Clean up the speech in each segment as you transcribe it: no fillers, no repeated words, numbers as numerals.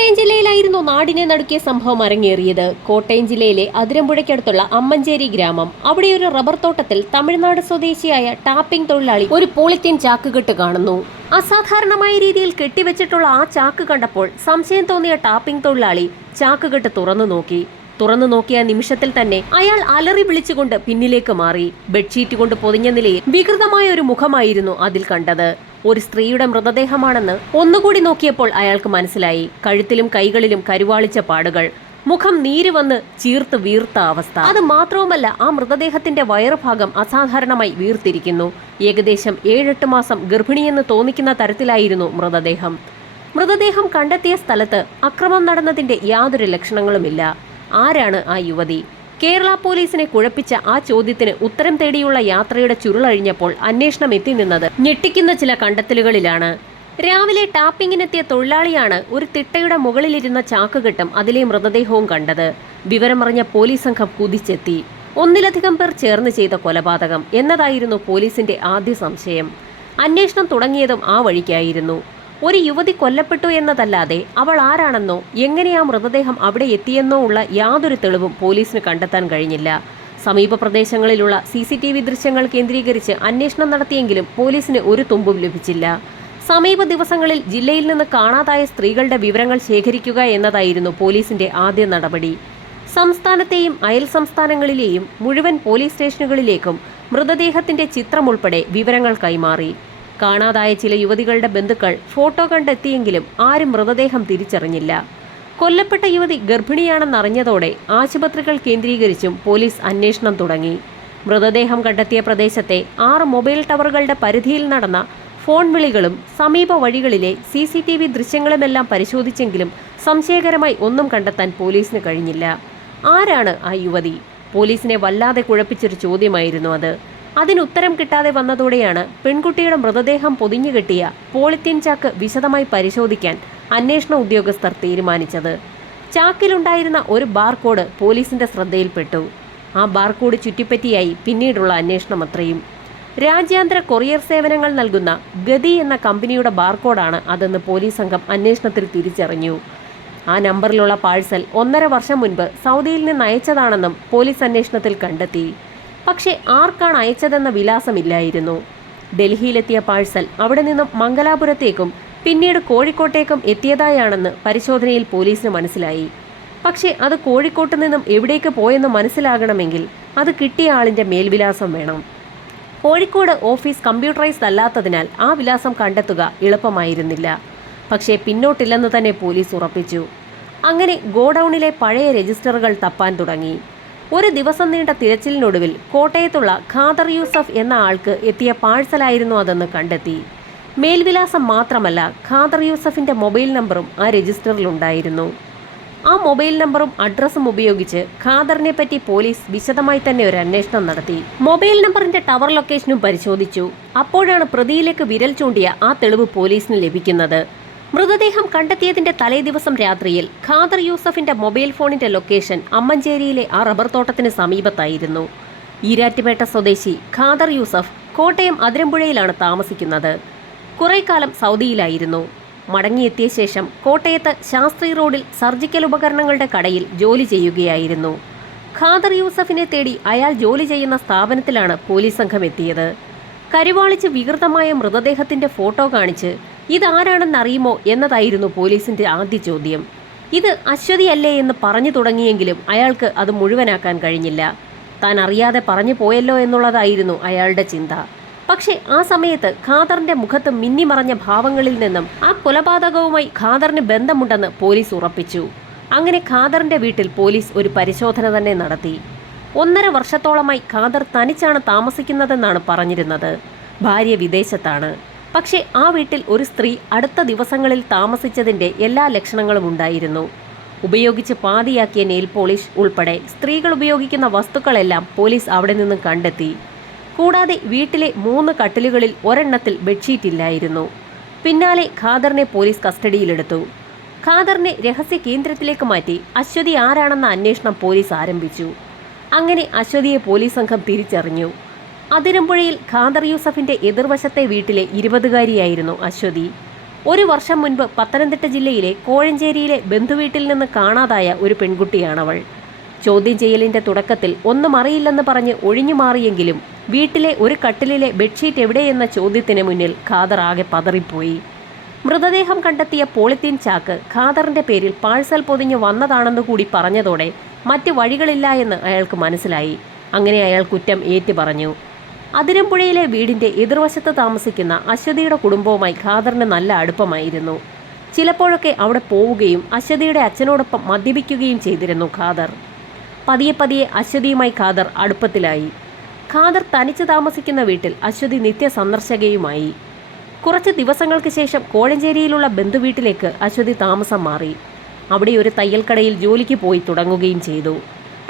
കോട്ടയം ജില്ലയിലായിരുന്നു നാടിനെ നടുക്കിയ സംഭവം അരങ്ങേറിയത്. കോട്ടയം ജില്ലയിലെ അതിരമ്പുഴയ്ക്കടുത്തുള്ള അമ്മഞ്ചേരി ഗ്രാമം. അവിടെ ഒരു റബ്ബർ തോട്ടത്തിൽ തമിഴ്നാട് സ്വദേശിയായ ടാപ്പിംഗ് തൊഴിലാളി ഒരു പോളിത്തീൻ ചാക്കുകെട്ട് കാണുന്നു. അസാധാരണമായ രീതിയിൽ കെട്ടിവെച്ചിട്ടുള്ള ആ ചാക്ക് കണ്ടപ്പോൾ സംശയം തോന്നിയ ടാപ്പിംഗ് തൊഴിലാളി ചാക്കുകെട്ട് തുറന്നു നോക്കിയ നിമിഷത്തിൽ തന്നെ അയാൾ അലറി വിളിച്ചുകൊണ്ട് പിന്നിലേക്ക് മാറി. ബെഡ്ഷീറ്റ് കൊണ്ട് പൊതിഞ്ഞ നിലയിൽ വികൃതമായ ഒരു മുഖമായിരുന്നു അതിൽ കണ്ടത്. ഒരു സ്ത്രീയുടെ മൃതദേഹമാണെന്ന് ഒന്നുകൂടി നോക്കിയപ്പോൾ അയാൾക്ക് മനസ്സിലായി. കഴുത്തിലും കൈകളിലും കരുവാളിച്ച പാടുകൾ, മുഖം നീര് വന്ന് ചീർത്ത് വീർത്ത അവസ്ഥ. അത് മാത്രവുമല്ല, ആ മൃതദേഹത്തിന്റെ വയറുഭാഗം അസാധാരണമായി വീർത്തിരിക്കുന്നു. ഏകദേശം 7-8 മാസം ഗർഭിണിയെന്ന് തോന്നിക്കുന്ന തരത്തിലായിരുന്നു മൃതദേഹം കണ്ടെത്തിയ സ്ഥലത്ത് അക്രമം നടന്നതിന്റെ യാതൊരു ലക്ഷണങ്ങളുമില്ല. ആരാണ് ആ യുവതി? കേരള പോലീസിനെ കുഴപ്പിച്ച ആ ചോദ്യത്തിന് ഉത്തരം തേടിയുള്ള യാത്രയുടെ ചുരുളഴിഞ്ഞപ്പോൾ അന്വേഷണം എത്തി നിന്നത് ഞെട്ടിക്കുന്ന ചില കണ്ടെത്തലുകളിലാണ്. രാവിലെ ടാപ്പിങ്ങിനെത്തിയ തൊഴിലാളിയാണ് ഒരു തിട്ടയുടെ മുകളിലിരുന്ന ചാക്കുകെട്ടും അതിലെ മൃതദേഹവും കണ്ടത്. വിവരമറിഞ്ഞ പോലീസ് സംഘം കുതിച്ചെത്തി. ഒന്നിലധികം പേർ ചേർന്ന് ചെയ്ത കൊലപാതകം എന്നതായിരുന്നു പോലീസിന്റെ ആദ്യ സംശയം. അന്വേഷണം തുടങ്ങിയതും ആ വഴിക്കായിരുന്നു. ഒരു യുവതി കൊല്ലപ്പെട്ടു എന്നതല്ലാതെ അവൾ ആരാണെന്നോ എങ്ങനെ ആ മൃതദേഹം അവിടെ എത്തിയെന്നോ ഉള്ള യാതൊരു തെളിവും പോലീസിന് കണ്ടെത്താൻ കഴിഞ്ഞില്ല. സമീപ പ്രദേശങ്ങളിലുള്ള CCTV ദൃശ്യങ്ങൾ കേന്ദ്രീകരിച്ച് അന്വേഷണം നടത്തിയെങ്കിലും പോലീസിന് ഒരു തുമ്പും ലഭിച്ചില്ല. സമീപ ദിവസങ്ങളിൽ ജില്ലയിൽ നിന്ന് കാണാതായ സ്ത്രീകളുടെ വിവരങ്ങൾ ശേഖരിക്കുക എന്നതായിരുന്നു പോലീസിന്റെ ആദ്യ നടപടി. സംസ്ഥാനത്തെയും അയൽ സംസ്ഥാനങ്ങളിലെയും മുഴുവൻ പോലീസ് സ്റ്റേഷനുകളിലേക്കും മൃതദേഹത്തിന്റെ ചിത്രം ഉൾപ്പെടെ വിവരങ്ങൾ കൈമാറി. കാണാതായ ചില യുവതികളുടെ ബന്ധുക്കൾ ഫോട്ടോ കണ്ടെത്തിയെങ്കിലും ആരും മൃതദേഹം തിരിച്ചറിഞ്ഞില്ല. കൊല്ലപ്പെട്ട യുവതി ഗർഭിണിയാണെന്നറിഞ്ഞതോടെ ആശുപത്രികൾ കേന്ദ്രീകരിച്ചും പോലീസ് അന്വേഷണം തുടങ്ങി. മൃതദേഹം കണ്ടെത്തിയ പ്രദേശത്തെ 6 മൊബൈൽ ടവറുകളുടെ പരിധിയിൽ നടന്ന ഫോൺ വിളികളും സമീപ വഴികളിലെ CCTV ദൃശ്യങ്ങളുമെല്ലാം പരിശോധിച്ചെങ്കിലും സംശയകരമായി ഒന്നും കണ്ടെത്താൻ പോലീസിന് കഴിഞ്ഞില്ല. ആരാണ് ആ യുവതി? പോലീസിനെ വല്ലാതെ കുഴപ്പിച്ചൊരു ചോദ്യമായിരുന്നു അത്. അതിനുത്തരം കിട്ടാതെ വന്നതോടെയാണ് പെൺകുട്ടിയുടെ മൃതദേഹം പൊതിഞ്ഞുകെട്ടിയ പോളിത്തീൻ ചാക്ക് വിശദമായി പരിശോധിക്കാൻ അന്വേഷണ ഉദ്യോഗസ്ഥർ തീരുമാനിച്ചത്. ചാക്കിലുണ്ടായിരുന്ന ഒരു ബാർകോഡ് പോലീസിന്റെ ശ്രദ്ധയിൽപ്പെട്ടു. ആ ബാർകോഡ് ചുറ്റിപ്പറ്റിയായി പിന്നീടുള്ള അന്വേഷണം അത്രയും. രാജ്യാന്തര കൊറിയർ സേവനങ്ങൾ നൽകുന്ന ഗതി എന്ന കമ്പനിയുടെ ബാർകോഡാണ് അതെന്ന് പോലീസ് സംഘം അന്വേഷണത്തിൽ തിരിച്ചറിഞ്ഞു. ആ നമ്പറിലുള്ള പാഴ്സൽ 1.5 വർഷം മുൻപ് സൗദിയിൽ നിന്ന് അയച്ചതാണെന്നും പോലീസ് അന്വേഷണത്തിൽ കണ്ടെത്തി. പക്ഷേ ആർക്കാണ് അയച്ചതെന്ന വിലാസമില്ലായിരുന്നു. ഡൽഹിയിലെത്തിയ പാഴ്സൽ അവിടെ നിന്നും മംഗലാപുരത്തേക്കും പിന്നീട് കോഴിക്കോട്ടേക്കും എത്തിയതായാണെന്ന് പരിശോധനയിൽ പോലീസിന് മനസ്സിലായി. പക്ഷേ അത് കോഴിക്കോട്ട് നിന്നും എവിടേക്ക് പോയെന്ന് മനസ്സിലാകണമെങ്കിൽ അത് കിട്ടിയ ആളിന്റെ മേൽവിലാസം വേണം. കോഴിക്കോട് ഓഫീസ് കമ്പ്യൂട്ടറൈസ്ഡ് അല്ലാത്തതിനാൽ ആ വിലാസം കണ്ടെത്തുക എളുപ്പമായിരുന്നില്ല. പക്ഷേ പിന്നോട്ടില്ലെന്ന് തന്നെ പോലീസ് ഉറപ്പിച്ചു. അങ്ങനെ ഗോഡൌണിലെ പഴയ രജിസ്റ്ററുകൾ തപ്പാൻ തുടങ്ങി. ഒരു ദിവസം നീണ്ട തിരച്ചിലിനൊടുവിൽ കോട്ടയത്തുള്ള ഖാദർ യൂസഫ് എന്ന ആൾക്ക് എത്തിയ പാഴ്സലായിരുന്നു അതെന്ന് കണ്ടെത്തി. മേൽവിലാസം മാത്രമല്ല, ഖാദർ യൂസഫിന്റെ മൊബൈൽ നമ്പറും ആ രജിസ്റ്ററിലുണ്ടായിരുന്നു. ആ മൊബൈൽ നമ്പറും അഡ്രസ്സും ഉപയോഗിച്ച് ഖാദറിനെ പറ്റി പോലീസ് വിശദമായി തന്നെ ഒരു അന്വേഷണം നടത്തി. മൊബൈൽ നമ്പറിന്റെ ടവർ ലൊക്കേഷനും പരിശോധിച്ചു. അപ്പോഴാണ് പ്രതിയിലേക്ക് വിരൽ ചൂണ്ടിയ ആ തെളിവ് പോലീസിന് ലഭിക്കുന്നത്. മൃതദേഹം കണ്ടെത്തിയതിന്റെ തലേ ദിവസം രാത്രിയിൽ ഖാദർ യൂസഫിന്റെ മൊബൈൽ ഫോണിന്റെ ലൊക്കേഷൻ അമ്മഞ്ചേരിയിലെ ആ റബ്ബർ തോട്ടത്തിന് സമീപത്തായിരുന്നു. ഈരാറ്റുപേട്ട സ്വദേശി ഖാദർ യൂസഫ് കോട്ടയം അതിരമ്പുഴയിലാണ് താമസിക്കുന്നത്. കുറേക്കാലം സൗദിയിലായിരുന്നു. മടങ്ങിയെത്തിയ ശേഷം കോട്ടയത്ത് ശാസ്ത്രി റോഡിൽ സർജിക്കൽ ഉപകരണങ്ങളുടെ കടയിൽ ജോലി ചെയ്യുകയായിരുന്നു. ഖാദർ യൂസഫിനെ തേടി അയാൾ ജോലി ചെയ്യുന്ന സ്ഥാപനത്തിലാണ് പോലീസ് സംഘം എത്തിയത്. കരുവാളിച്ച് വികൃതമായ മൃതദേഹത്തിന്റെ ഫോട്ടോ കാണിച്ച് ഇതാരാണെന്നറിയുമോ എന്നതായിരുന്നു പോലീസിന്റെ ആദ്യ ചോദ്യം. ഇത് അശ്വതിയല്ലേ എന്ന് പറഞ്ഞു തുടങ്ങിയെങ്കിലും അയാൾക്ക് അത് മുഴുവനാക്കാൻ കഴിഞ്ഞില്ല. താൻ അറിയാതെ പറഞ്ഞു പോയല്ലോ എന്നുള്ളതായിരുന്നു അയാളുടെ ചിന്ത. പക്ഷേ ആ സമയത്ത് ഖാദറിന്റെ മുഖത്ത് മിന്നിമറഞ്ഞ ഭാവങ്ങളിൽ നിന്നും ആ കൊലപാതകവുമായി ഖാദറിന് ബന്ധമുണ്ടെന്ന് പോലീസ് ഉറപ്പിച്ചു. അങ്ങനെ ഖാദറിന്റെ വീട്ടിൽ പോലീസ് ഒരു പരിശോധന തന്നെ നടത്തി. 1.5 വർഷത്തോളമായി ഖാദർ തനിച്ചാണ് താമസിക്കുന്നതെന്നാണ് പറഞ്ഞിരുന്നത്. ഭാര്യ വിദേശത്താണ്. പക്ഷേ ആ വീട്ടിൽ ഒരു സ്ത്രീ അടുത്ത ദിവസങ്ങളിൽ താമസിച്ചതിന്റെ എല്ലാ ലക്ഷണങ്ങളും ഉണ്ടായിരുന്നു. ഉപയോഗിച്ച് പാതിയാക്കിയ നെയിൽ പോളിഷ് ഉൾപ്പെടെ സ്ത്രീകൾ ഉപയോഗിക്കുന്ന വസ്തുക്കളെല്ലാം പോലീസ് അവിടെ നിന്നും കണ്ടെത്തി. കൂടാതെ വീട്ടിലെ 3 കട്ടിലുകളിൽ ഒരെണ്ണത്തിൽ ബെഡ്ഷീറ്റ് ഇല്ലായിരുന്നു. പിന്നാലെ ഖാദറിനെ പോലീസ് കസ്റ്റഡിയിലെടുത്തു. ഖാദറിനെ രഹസ്യ കേന്ദ്രത്തിലേക്ക് മാറ്റി അശ്വതി ആരാണെന്ന അന്വേഷണം പോലീസ് ആരംഭിച്ചു. അങ്ങനെ അശ്വതിയെ പോലീസ് സംഘം തിരിച്ചറിഞ്ഞു. അതിരമ്പുഴയിൽ ഖാദർ യൂസഫിന്റെ എതിർവശത്തെ വീട്ടിലെ 20കാരിയായിരുന്നു അശ്വതി. 1 വർഷം മുൻപ് പത്തനംതിട്ട ജില്ലയിലെ കോഴഞ്ചേരിയിലെ ബന്ധുവീട്ടിൽ നിന്ന് കാണാതായ ഒരു പെൺകുട്ടിയാണവൾ. ചോദ്യം ചെയ്യലിന്റെ തുടക്കത്തിൽ ഒന്നും അറിയില്ലെന്ന് പറഞ്ഞ് ഒഴിഞ്ഞു മാറിയെങ്കിലും വീട്ടിലെ ഒരു കട്ടിലിലെ ബെഡ്ഷീറ്റ് എവിടെയെന്ന ചോദ്യത്തിന് മുന്നിൽ ഖാദർ ആകെ പതറിപ്പോയി. മൃതദേഹം കണ്ടെത്തിയ പോളിത്തീൻ ചാക്ക് ഖാദറിന്റെ പേരിൽ പാഴ്സൽ പൊതിഞ്ഞു വന്നതാണെന്ന് കൂടി പറഞ്ഞതോടെ മറ്റു വഴികളില്ല എന്ന് അയാൾക്ക് മനസ്സിലായി. അങ്ങനെ അയാൾ കുറ്റം ഏറ്റുപറഞ്ഞു. അതിരമ്പുഴയിലെ വീടിന്റെ എതിർവശത്ത് താമസിക്കുന്ന അശ്വതിയുടെ കുടുംബവുമായി ഖാദറിന് നല്ല അടുപ്പമായിരുന്നു. ചിലപ്പോഴൊക്കെ അവിടെ പോവുകയും അശ്വതിയുടെ അച്ഛനോടൊപ്പം മദ്യപിക്കുകയും ചെയ്തിരുന്നു ഖാദർ. പതിയെ പതിയെ അശ്വതിയുമായി ഖാദർ അടുപ്പത്തിലായി. ഖാദർ തനിച്ച് താമസിക്കുന്ന വീട്ടിൽ അശ്വതി നിത്യ സന്ദർശകയുമായി. കുറച്ച് ദിവസങ്ങൾക്ക് ശേഷം കോഴഞ്ചേരിയിലുള്ള ബന്ധുവീട്ടിലേക്ക് അശ്വതി താമസം മാറി. അവിടെ ഒരു തയ്യൽക്കടയിൽ ജോലിക്ക് പോയി തുടങ്ങുകയും ചെയ്തു.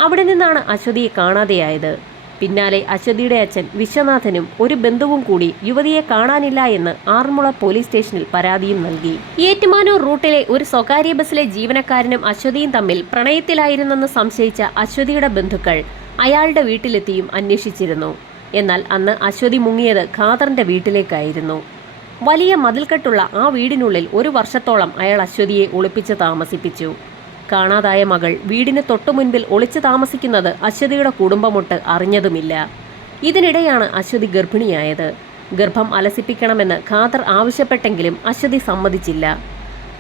അവിടെ നിന്നാണ് അശ്വതിയെ കാണാതെയായത്. പിന്നാലെ അശ്വതിയുടെ അച്ഛൻ വിശ്വനാഥനും ഒരു ബന്ധുവും കൂടി യുവതിയെ കാണാനില്ല എന്ന് ആറന്മുള പോലീസ് സ്റ്റേഷനിൽ പരാതിയും നൽകി. ഏറ്റുമാനൂർ റൂട്ടിലെ ഒരു സ്വകാര്യ ബസ്സിലെ ജീവനക്കാരനും അശ്വതിയും തമ്മിൽ പ്രണയത്തിലായിരുന്നെന്ന് സംശയിച്ച അശ്വതിയുടെ ബന്ധുക്കൾ അയാളുടെ വീട്ടിലെത്തിയും അന്വേഷിച്ചിരുന്നു. എന്നാൽ അന്ന് അശ്വതി മുങ്ങിയത് ഖാദറിന്റെ വീട്ടിലേക്കായിരുന്നു. വലിയ മതിൽക്കെട്ടുള്ള ആ വീടിനുള്ളിൽ 1 വർഷത്തോളം അയാൾ അശ്വതിയെ ഒളിപ്പിച്ച് താമസിപ്പിച്ചു. കാണാതായ മകൾ വീടിന് തൊട്ടുമുൻപിൽ ഒളിച്ചു താമസിക്കുന്നത് അശ്വതിയുടെ കുടുംബമൊട്ട് അറിഞ്ഞതുമില്ല. ഇതിനിടെയാണ് അശ്വതി ഗർഭിണിയായത്. ഗർഭം അലസിപ്പിക്കണമെന്ന് ഖാദർ ആവശ്യപ്പെട്ടെങ്കിലും അശ്വതി സമ്മതിച്ചില്ല.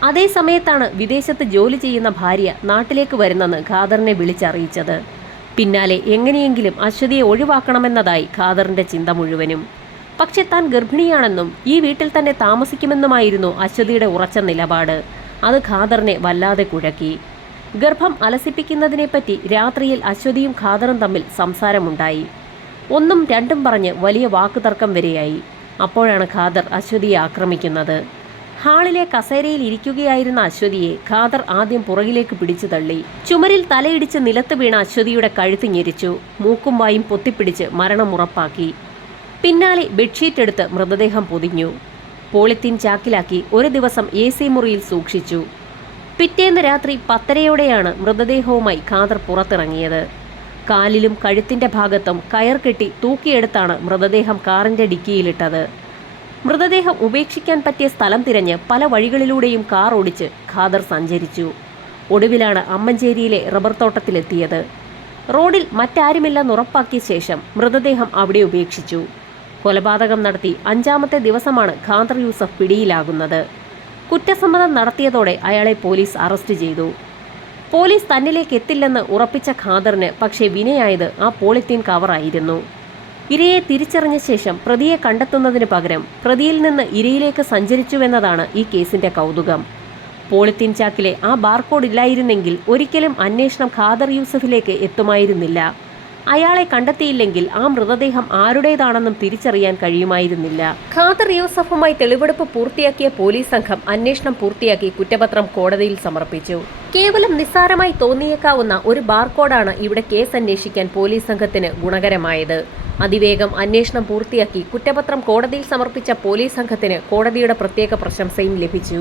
അതേ സമയത്താണ് വിദേശത്ത് ജോലി ചെയ്യുന്ന ഭാര്യ നാട്ടിലേക്ക് വരുന്നെന്ന് ഖാദറിനെ വിളിച്ചറിയിച്ചത്. പിന്നാലെ എങ്ങനെയെങ്കിലും അശ്വതിയെ ഒഴിവാക്കണമെന്നതായി ഖാദറിന്റെ ചിന്ത മുഴുവനും. പക്ഷെ താൻ ഗർഭിണിയാണെന്നും ഈ വീട്ടിൽ തന്നെ താമസിക്കുമെന്നുമായിരുന്നു അശ്വതിയുടെ ഉറച്ച നിലപാട്. അത് ഖാദറിനെ വല്ലാതെ കുഴക്കി. ഗർഭം അലസിപ്പിക്കുന്നതിനെപ്പറ്റി രാത്രിയിൽ അശ്വതിയും ഖാദറും തമ്മിൽ സംസാരമുണ്ടായി. 1ഉം 2ഉം പറഞ്ഞ് വലിയ വാക്കുതർക്കം വരെയായി. അപ്പോഴാണ് ഖാദർ അശ്വതിയെ ആക്രമിക്കുന്നത്. ഹാളിലെ കസേരയിൽ ഇരിക്കുകയായിരുന്ന അശ്വതിയെ ഖാദർ ആദ്യം പുറകിലേക്ക് പിടിച്ചു തള്ളി. ചുമരിൽ തലയിടിച്ച് നിലത്ത് വീണ അശ്വതിയുടെ കഴുത്ത് ഞെരിച്ചു. മൂക്കും വായും പൊത്തിപ്പിടിച്ച് മരണം ഉറപ്പാക്കി. പിന്നാലെ ബെഡ്ഷീറ്റ് എടുത്ത് മൃതദേഹം പൊതിഞ്ഞു. പോളിത്തീൻ ചാക്കിലാക്കി 1 ദിവസം AC മുറിയിൽ സൂക്ഷിച്ചു. പിറ്റേന്ന് രാത്രി 10:30യോടെയാണ് മൃതദേഹവുമായി ഖാദർ പുറത്തിറങ്ങിയത്. കാലിലും കഴുത്തിന്റെ ഭാഗത്തും കയർ കെട്ടി തൂക്കിയെടുത്താണ് മൃതദേഹം കാറിന്റെ ഡിക്കിയിലിട്ടത്. മൃതദേഹം ഉപേക്ഷിക്കാൻ പറ്റിയ സ്ഥലം തിരഞ്ഞ് പല വഴികളിലൂടെയും കാർ ഓടിച്ച് ഖാദർ സഞ്ചരിച്ചു. ഒടുവിലാണ് അമ്മഞ്ചേരിയിലെ റബ്ബർ തോട്ടത്തിലെത്തിയത്. റോഡിൽ മറ്റാരുമില്ലെന്ന് ഉറപ്പാക്കിയ ശേഷം മൃതദേഹം അവിടെ ഉപേക്ഷിച്ചു. കൊലപാതകം നടത്തി 5ാമത്തെ ദിവസമാണ് ഖാദർ യൂസഫ് പിടിയിലാകുന്നത്. കുറ്റസമ്മതം നടത്തിയതോടെ അയാളെ പോലീസ് അറസ്റ്റ് ചെയ്തു. പോലീസ് തന്നിലേക്ക് എത്തില്ലെന്ന് ഉറപ്പിച്ച ഖാദറിന് പക്ഷേ വിനയായത് ആ പോളിത്തീൻ കവറായിരുന്നു. ഇരയെ തിരിച്ചറിഞ്ഞ ശേഷം പ്രതിയെ കണ്ടെത്തുന്നതിന് പകരം പ്രതിയിൽ നിന്ന് ഇരയിലേക്ക് സഞ്ചരിച്ചുവെന്നതാണ് ഈ കേസിന്റെ കൗതുകം. പോളിത്തീൻ ചാക്കിലെ ആ ബാർകോഡ് ഇല്ലായിരുന്നെങ്കിൽ ഒരിക്കലും അന്വേഷണം ഖാദർ യൂസഫിലേക്ക് എത്തുമായിരുന്നില്ല. അയാളെ കണ്ടെത്തിയില്ലെങ്കിൽ ആ മൃതദേഹം ആരുടേതാണെന്നും തിരിച്ചറിയാൻ കഴിയുമായിരുന്നില്ല. ഖാദർ യൂസഫുമായി തെളിവെടുപ്പ് പൂർത്തിയാക്കിയ പോലീസ് സംഘം അന്വേഷണം പൂർത്തിയാക്കി കുറ്റപത്രം കോടതിയിൽ സമർപ്പിച്ചു. കേവലം നിസ്സാരമായി തോന്നിയേക്കാവുന്ന ഒരു ബാർകോഡാണ് ഇവിടെ കേസ് അന്വേഷിക്കാൻ പോലീസ് സംഘത്തിന് ഗുണകരമായത്. അതിവേഗം അന്വേഷണം പൂർത്തിയാക്കി കുറ്റപത്രം കോടതിയിൽ സമർപ്പിച്ച പോലീസ് സംഘത്തിന് കോടതിയുടെ പ്രത്യേക പ്രശംസയും ലഭിച്ചു.